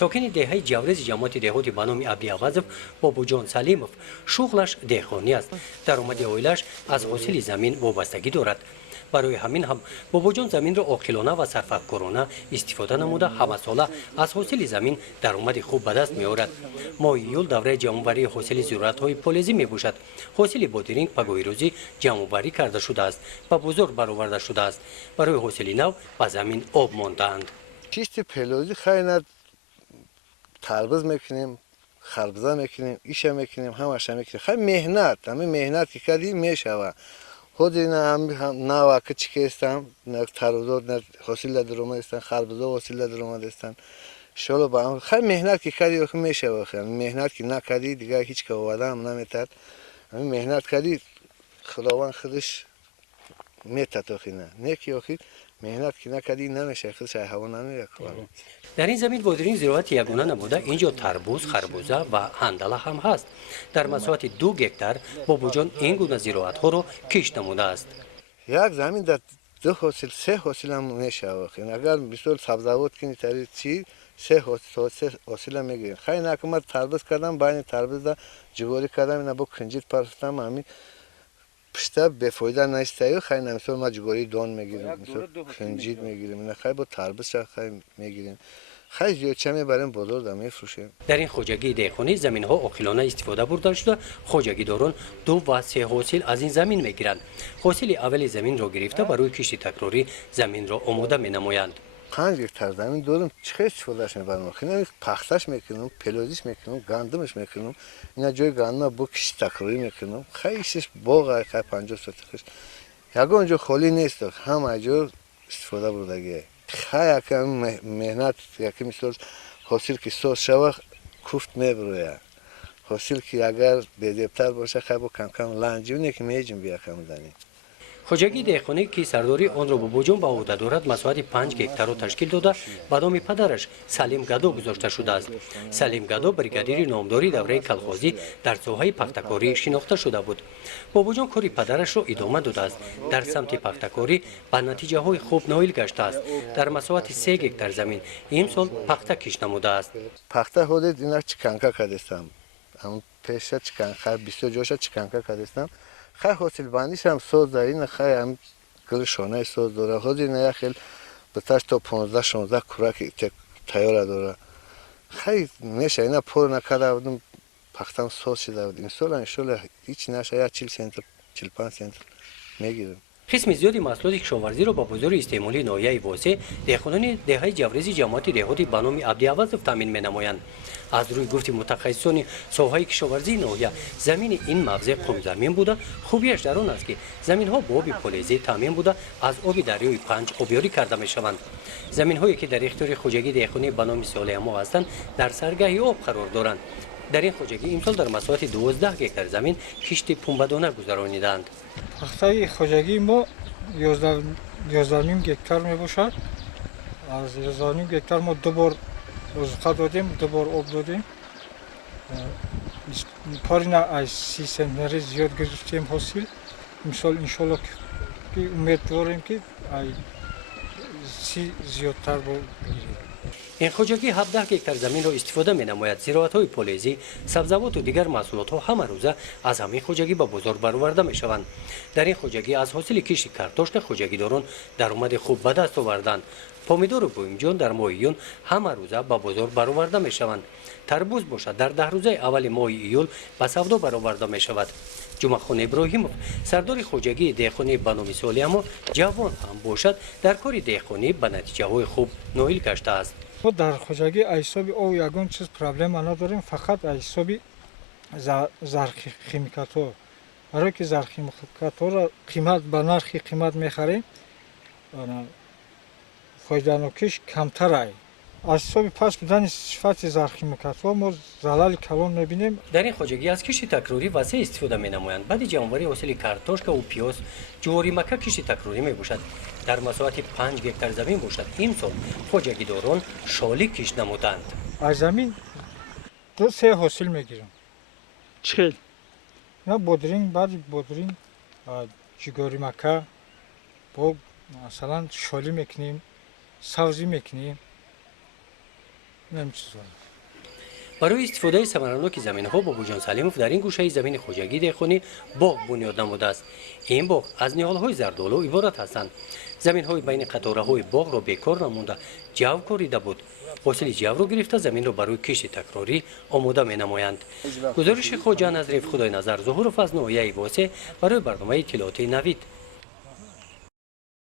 ساکن دهه جوریز جماعت دهاتی به نام عبدی‌عوض بابوجان سلیمов شغلش دهقانی است. درآمد عائله‌اش از حاصل زمین وابستگی دارد. برای همین هم بابوجان زمین را عاقلانه و سرفکنانه استفاده نموده همه ساله از حاصل زمین درآمد خوب به دست می‌آورد. ماه ایول دوره جمع‌آوری حاصل ضرورت‌های پولیزی می‌باشد. حاصل بادرینگ پگاهی روزی جمع‌آوری کرده شده است و بزرگ برآورده شده است. برای حاصل نو به زمین آب مانده‌اند. کشت پلوزی خیلی تربوز میکنیم، خربزه میکنیم، ایشه میکنیم، همش میکنیم. خیلی مهنت که کردی میشود. خودی هم نه وقت چیکستم، نه تربوز نه حاصل درومه استن، خربزه حاصل درومه استن. شلو با هم خیلی مهنت که کردی وقت میشود. مهنت که نکردی دیگه هیچ که وادم نمیتاد. همین مهنت کردی خداوند خودش میتاد آخینا. نیکی آخی مهنت که نکردی نمیشه خودش هوا نمیره. در این زمین بادرینگ زراعت یگانه نبوده، اینجا تربوز، خربوزه و هندله هم هست. در مساحت 2 گکتار بابوجان این گونه زراعت‌ها را کشت نموده است. یک زمین در 2 حاصل 3 حاصل هم میشه. اگر مثال سبزیجات کنی تری چی 3 حاصل هم میگیریم. خیلی نکمت تربوز کردم، باید تربوز را جواری کردم، اینا با کنجد پرستم همین پشت به فایده نیست. خیلی مثال ما جواری دان میگیریم، مثال کنجد میگیریم، اینا خیلی با تربوز خیلی میگیریم. خیلی زیاد چه میبریم بازار در میفروشیم. در این خواجگی دهقانی زمین ها عاقلانه استفاده برده شده. خواجگی داران 2 و 3 حاصل از این زمین میگیرند. حاصل اول زمین را گرفته برای کشت تکراری زمین را آماده می نمایند. 5 گکتار زمین دارم، چه استفادهش میبرم. خیلی پختش میکنم، پلوزیش میکنم، گندمش میکنم. اینا جای گندم با کشت تکراری میکنم. خیلیش باغ خیلی 50 سوتکش. یگان جا خالی نیست، همه جا استفاده بردگیه. خیلی کم مهنت، یکی مثل حاصل که ساز شود کوفت میبروید. حاصل که اگر بدیبتر باشه خیلی با کم کم لنجونی که میجیم بیا کم دنی. خواجگی دهقانی که سرداری آن را بابوجان به عهده دارد مساحت 5 گکتار را تشکیل داده به نام پدرش سلیم گدو گذاشته شده است. سلیم گدو بریگادیر نامداری دوره کلخازی در ساحه پختکاری شناخته شده بود. بابوجان کاری پدرش را ادامه داده است. در سمت پختکاری به نتیجه های خوب نائل گشته است. در مساحت 3 گکتار زمین امسال پخته کش نموده است. پخته خودت اینا چیکانکا کردستم. هم پیش چیکانکا 20 جوش چیکانکا کردستم. خیلی حاصل بندیش هم سوز داره. این خیلی هم گلشانه سوز داره. خودی نه خیلی بتاش تا 15 16 کورک تیار داره. خیلی میشه اینا پر نکرده بودم پختم سوز شده بود. این سال انشالله هیچ نشه یا 40 سنت 45 سنت میگیرم. قسم زیادی محصولات کشاورزی را با بازار استعمالی ناحیه واسع دهقانان دهه جوریز جماعت دهاتی به نام عبدی‌عوض تامین می‌نمایند. از روی گفت متخصصان ساحه کشاورزی ناحیه زمین این مغزه قم زمین بوده. خوبیش در آن است که زمین‌ها با آب فلزی تامین بوده از آب دریای پنج آبیاری کرده می‌شوند. زمین‌هایی که در اختیار خواجگی دهقانی به نام سالیما هستند در سرگاه آب قرار دارند. در این خواجگی امسال در مساحت 12 گکتار زمین کشت پنبه‌دانه گذرانیدند. پخته‌ی خواجگی ما 11 گکتار میباشد. از 11 گکتار ما 2 بار روزخه دادیم، 2 بار آب دادیم. پارینه از 30 سنتنری زیاد گرفتیم حاصل. امسال انشالله که امید داریم که از 30 زیادتر بگیریم. این خواجگی 17 گکتار زمین را استفاده می نماید. زراعت‌های پولیزی، سبزیجات و دیگر محصولات ها همه روزه از همین خواجگی به بازار برآورده می شوند. در این خواجگی از حاصل کشت کارتشت خواجگی داران درآمد خوب به دست آوردند. پامیدور و بویمجان در ماه ایون همه روزه به بازار برآورده می شوند. تربوز باشد در 10 روزه اول ماه ایول به سودا برآورده می شود. جمعخان ابراهیمов سردار خواجگی دهقانی به نام سالیما جوان هم باشد در کار دهقانی به نتیجه های خوب نائل گشته است. ما در خواجگی حسابی او یگان چیز پرابلم نداریم، فقط حسابی زرخی خیمیکات ها. برای که زرخی خیمیکات ها را قیمت به نرخ قیمت میخریم فایده نوکش کمتر است. از حسابی پس بودن صفت زرخیمیکات ها ما زلال کلان میبینیم. در این خواجگی از کشت تکراری وسیع استفاده می نمایند. بعد جمع‌آوری حاصل کارتشت و پیاز جواری مکه کشت تکراری می باشد. در مساحت 5 گکتار زمین باشد. امسال خواجگی داران شالی کشت نمودند. از زمین 2-3 حاصل میگیریم. چه؟ نه بادرینگ، بعد بادرینگ جگاری مکه با مثلا شالی میکنیم، سبزی میکنیم. نمی‌چیزونه. برای استفاده ثمرناک زمین‌ها بابوجان سلیموف در این گوشه زمین خوجگی دهخانی باغ بنیاد نموده است. این باغ از نهال‌های زردآلو عبارت هستند. زمین‌های بین قطاره‌های باغ را بیکار نموده جو کوریده بود. حاصل جو را گرفته زمین را برای کشت تکراری آماده می‌نمایند. گزارش خواجه نظریف خدای نظر ظهور فضل نویه واسه برای برنامه اطلاعاتی نوید.